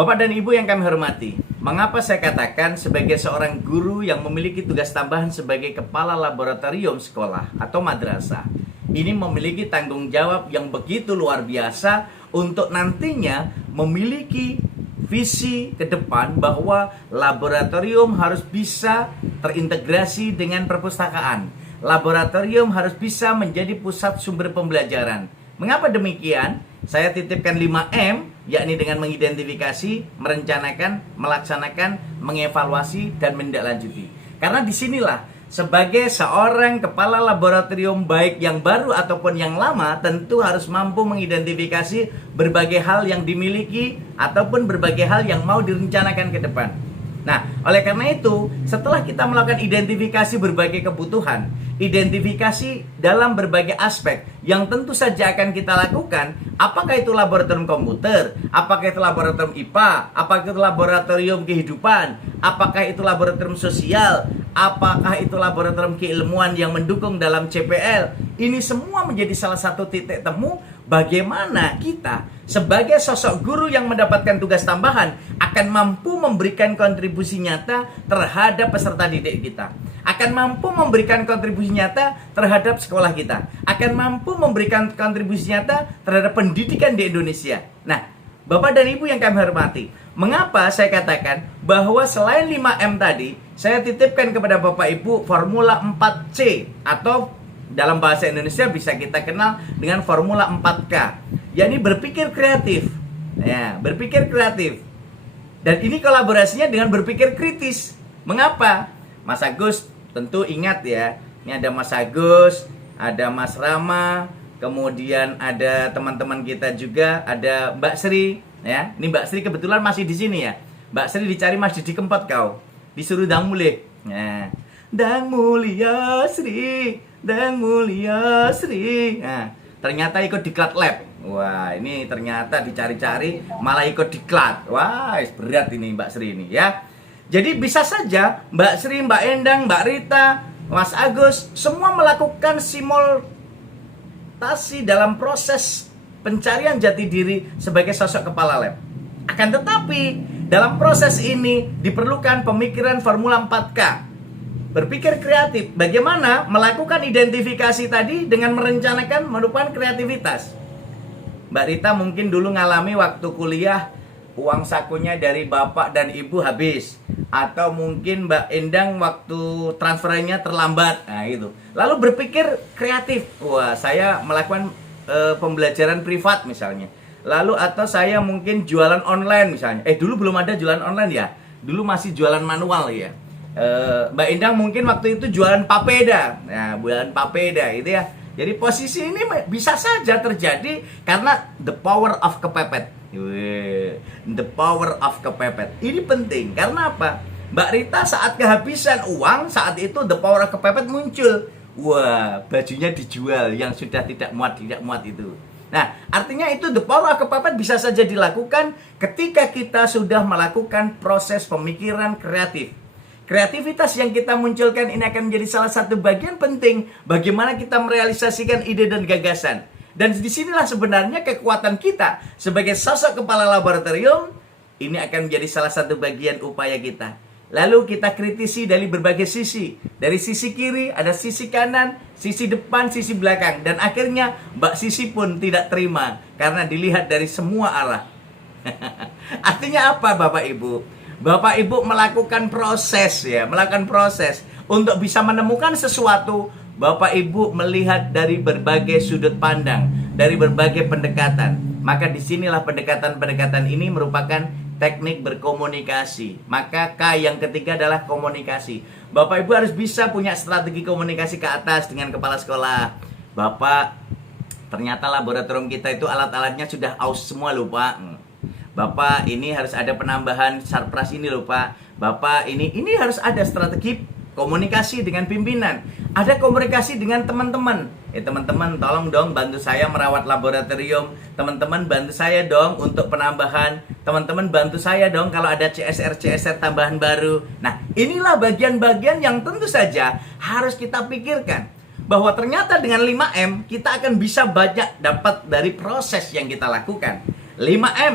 Bapak dan Ibu yang kami hormati, mengapa saya katakan sebagai seorang guru yang memiliki tugas tambahan sebagai kepala laboratorium sekolah atau madrasah, ini memiliki tanggung jawab yang begitu luar biasa untuk nantinya memiliki visi ke depan bahwa laboratorium harus bisa terintegrasi dengan perpustakaan. Laboratorium harus bisa menjadi pusat sumber pembelajaran. Mengapa demikian? Saya titipkan 5M, yakni dengan mengidentifikasi, merencanakan, melaksanakan, mengevaluasi, dan menindaklanjuti. Karena disinilah sebagai seorang kepala laboratorium baik yang baru ataupun yang lama tentu harus mampu mengidentifikasi berbagai hal yang dimiliki ataupun berbagai hal yang mau direncanakan ke depan. Nah, oleh karena itu, setelah kita melakukan identifikasi berbagai kebutuhan, identifikasi dalam berbagai aspek yang tentu saja akan kita lakukan, apakah itu laboratorium komputer, apakah itu laboratorium IPA, apakah itu laboratorium kehidupan, apakah itu laboratorium sosial, apakah itu laboratorium keilmuan yang mendukung dalam CPL. Ini semua menjadi salah satu titik temu bagaimana kita sebagai sosok guru yang mendapatkan tugas tambahan akan mampu memberikan kontribusi nyata terhadap peserta didik kita, akan mampu memberikan kontribusi nyata terhadap sekolah kita, akan mampu memberikan kontribusi nyata terhadap pendidikan di Indonesia. Nah, Bapak dan Ibu yang kami hormati, mengapa saya katakan bahwa selain 5M tadi, saya titipkan kepada Bapak Ibu formula 4C atau dalam bahasa Indonesia bisa kita kenal dengan formula 4K, yakni berpikir kreatif. Ya, berpikir kreatif. Dan ini kolaborasinya dengan berpikir kritis. Mengapa? Mas Agus tentu ingat ya, ini ada Mas Agus, ada Mas Rama, kemudian ada teman-teman kita juga, ada Mbak Sri, ya. Ini Mbak Sri kebetulan masih di sini ya. Mbak Sri dicari masih di Kempot kau. Disuruh Dang Mulih. Nah, Dang Mulia Sri, Dang Mulia Sri. Nah, ternyata ikut di Klat Lab. Wah, ini ternyata dicari-cari malah ikut di Klat. Wah, berat ini Mbak Sri ini ya. Jadi bisa saja Mbak Sri, Mbak Endang, Mbak Rita, Mas Agus semua melakukan simulasi dalam proses pencarian jati diri sebagai sosok kepala lab. Akan tetapi dalam proses ini diperlukan pemikiran formula 4K. Berpikir kreatif, bagaimana melakukan identifikasi tadi dengan merencanakan merupakan kreativitas. Mbak Rita mungkin dulu ngalami waktu kuliah uang sakunya dari bapak dan ibu habis, atau mungkin Mbak Endang waktu transfernya terlambat. Nah itu. Lalu berpikir kreatif, wah saya melakukan pembelajaran privat misalnya. Lalu atau saya mungkin jualan online misalnya. Dulu belum ada jualan online ya. Dulu masih jualan manual ya. Mbak Endang mungkin waktu itu jualan papeda. Nah, jualan papeda itu ya. Jadi posisi ini bisa saja terjadi karena the power of kepepet. The power of kepepet. Ini penting karena apa? Mbak Rita saat kehabisan uang, saat itu the power of kepepet muncul. Wah, bajunya dijual yang sudah tidak muat itu. Nah, artinya itu the power of kepepet bisa saja dilakukan ketika kita sudah melakukan proses pemikiran kreatif. Kreativitas yang kita munculkan ini akan menjadi salah satu bagian penting bagaimana kita merealisasikan ide dan gagasan. Dan disinilah sebenarnya kekuatan kita sebagai sosok kepala laboratorium. Ini akan menjadi salah satu bagian upaya kita. Lalu kita kritisi dari berbagai sisi. Dari sisi kiri, ada sisi kanan, sisi depan, sisi belakang. Dan akhirnya Mbak Sisi pun tidak terima karena dilihat dari semua arah. Artinya apa Bapak Ibu? Bapak Ibu melakukan proses ya, melakukan proses untuk bisa menemukan sesuatu. Bapak Ibu melihat dari berbagai sudut pandang, dari berbagai pendekatan. Maka disinilah pendekatan-pendekatan ini merupakan teknik berkomunikasi. Maka K yang ketiga adalah komunikasi. Bapak Ibu harus bisa punya strategi komunikasi ke atas dengan kepala sekolah. Bapak, ternyata laboratorium kita itu alat-alatnya sudah aus semua loh Pak. Bapak, ini harus ada penambahan sarpras ini loh Pak. Bapak, ini harus ada strategi komunikasi dengan pimpinan. Ada komunikasi dengan teman-teman. Teman-teman tolong dong bantu saya merawat laboratorium. Teman-teman bantu saya dong untuk penambahan. Teman-teman bantu saya dong kalau ada CSR tambahan baru. Nah, inilah bagian-bagian yang tentu saja harus kita pikirkan. Bahwa ternyata dengan 5M kita akan bisa banyak dapat dari proses yang kita lakukan. 5M